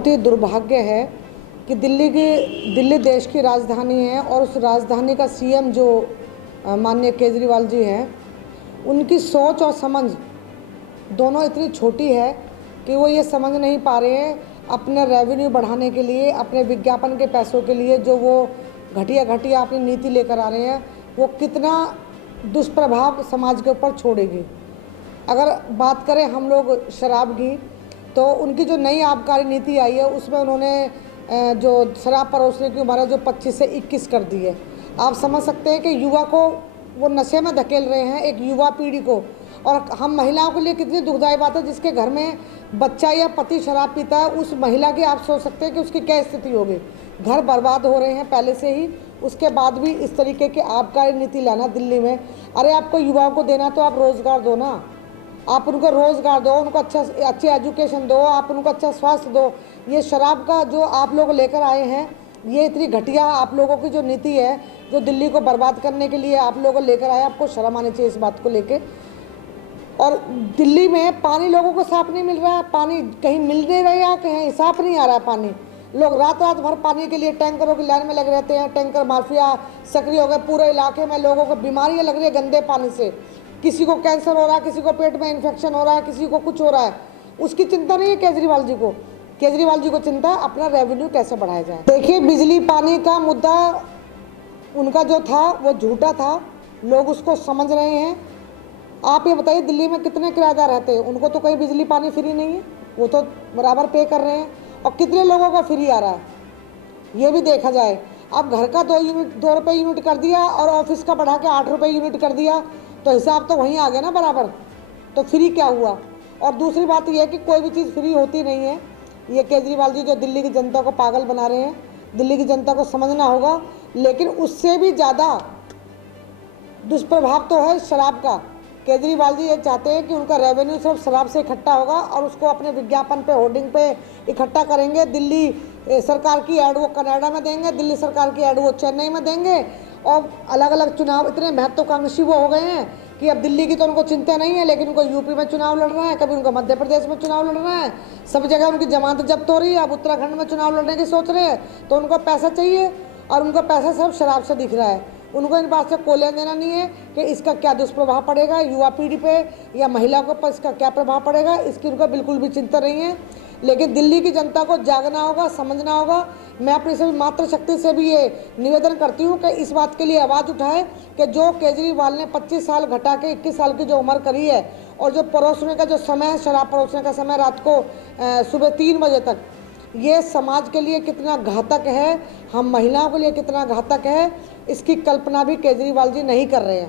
बहुत ही दुर्भाग्य है कि दिल्ली देश की राजधानी है और उस राजधानी का सीएम जो माननीय केजरीवाल जी हैं, उनकी सोच और समझ दोनों इतनी छोटी है कि वो ये समझ नहीं पा रहे हैं अपने रेवेन्यू बढ़ाने के लिए, अपने विज्ञापन के पैसों के लिए जो वो घटिया अपनी नीति लेकर आ रहे हैं, वो कितना दुष्प्रभाव समाज के ऊपर छोड़ेगी। अगर बात करें हम लोग शराब की, तो उनकी जो नई आबकारी नीति आई है उसमें उन्होंने जो शराब परोसने की उम्र है जो 25 से 21 कर दी है। आप समझ सकते हैं कि युवा को वो नशे में धकेल रहे हैं, एक युवा पीढ़ी को। और हम महिलाओं के लिए कितनी दुखदायी बात है, जिसके घर में बच्चा या पति शराब पीता है, उस महिला की आप सोच सकते हैं कि उसकी क्या स्थिति होगी। घर बर्बाद हो रहे हैं पहले से ही, उसके बाद भी इस तरीके की आबकारी नीति लाना दिल्ली में। अरे आपको युवाओं को देना तो आप रोज़गार दो ना, आप उनको रोज़गार दो, उनको अच्छी एजुकेशन दो, आप उनको अच्छा स्वास्थ्य दो। ये शराब का जो आप लोग लेकर आए हैं, ये इतनी घटिया आप लोगों की जो नीति है, जो दिल्ली को बर्बाद करने के लिए आप लोग लेकर आए, आपको शर्म आनी चाहिए इस बात को लेके। और दिल्ली में पानी लोगों को साफ नहीं मिल रहा है, पानी कहीं मिल नहीं रहा है, कहीं साफ नहीं आ रहा है पानी। लोग रात भर पानी के लिए टैंकरों की लाइन में लगे रहते हैं। टैंकर माफिया सक्रिय हो गए, पूरे इलाके में लोगों को बीमारियां लग रही है गंदे पानी से। किसी को कैंसर हो रहा है, किसी को पेट में इन्फेक्शन हो रहा है, किसी को कुछ हो रहा है। उसकी चिंता नहीं है केजरीवाल जी को। केजरीवाल जी को चिंता है अपना रेवेन्यू कैसे बढ़ाया जाए। देखिए, बिजली पानी का मुद्दा उनका जो था वो झूठा था, लोग उसको समझ रहे हैं। आप ये बताइए, दिल्ली में कितने किराएदार रहते हैं, उनको तो कहीं बिजली पानी फ्री नहीं है, वो तो बराबर पे कर रहे हैं। और कितने लोगों का फ्री आ रहा है ये भी देखा जाए। अब घर का 2 रुपये यूनिट कर दिया और ऑफिस का बढ़ा के 8 रुपये यूनिट कर दिया, तो हिसाब तो वहीं आ गया ना बराबर। तो फ्री क्या हुआ। और दूसरी बात यह है कि कोई भी चीज़ फ्री होती नहीं है। ये केजरीवाल जी जो दिल्ली की जनता को पागल बना रहे हैं, दिल्ली की जनता को समझना होगा। लेकिन उससे भी ज़्यादा दुष्प्रभाव तो है शराब का। केजरीवाल जी ये चाहते हैं कि उनका रेवेन्यू सिर्फ शराब से इकट्ठा होगा और उसको अपने विज्ञापन पे, होर्डिंग पे इकट्ठा करेंगे। दिल्ली सरकार की ऐड वो कनाडा में देंगे, दिल्ली सरकार की ऐड वो चेन्नई में देंगे। और अलग अलग चुनाव इतने महत्वाकांक्षी वो हो गए हैं कि अब दिल्ली की तो उनको चिंता नहीं है, लेकिन उनको यूपी में चुनाव लड़ना है, कभी उनको मध्य प्रदेश में चुनाव लड़ना है। सब जगह उनकी जमानत जब्त हो रही है। अब उत्तराखंड में चुनाव लड़ने की सोच रहे हैं, तो उनको पैसा चाहिए और उनका पैसा सिर्फ शराब से दिख रहा है। उनको इन बात से कोई लेना देना नहीं है कि इसका क्या दुष्प्रभाव पड़ेगा युवा पीढ़ी पे या महिला को पर इसका क्या प्रभाव पड़ेगा, इसकी उनको बिल्कुल भी चिंता नहीं है। लेकिन दिल्ली की जनता को जागना होगा, समझना होगा। मैं अपनी सभी मात्र शक्ति से भी ये निवेदन करती हूँ कि इस बात के लिए आवाज़ उठाए कि जो केजरीवाल ने 25 साल घटा के 21 साल की जो उम्र करी है, और जो परोसने का जो समय है, शराब परोसने का समय रात को सुबह 3 बजे तक, ये समाज के लिए कितना घातक है, हम महिलाओं के लिए कितना घातक है, इसकी कल्पना भी केजरीवाल जी नहीं कर रहे हैं।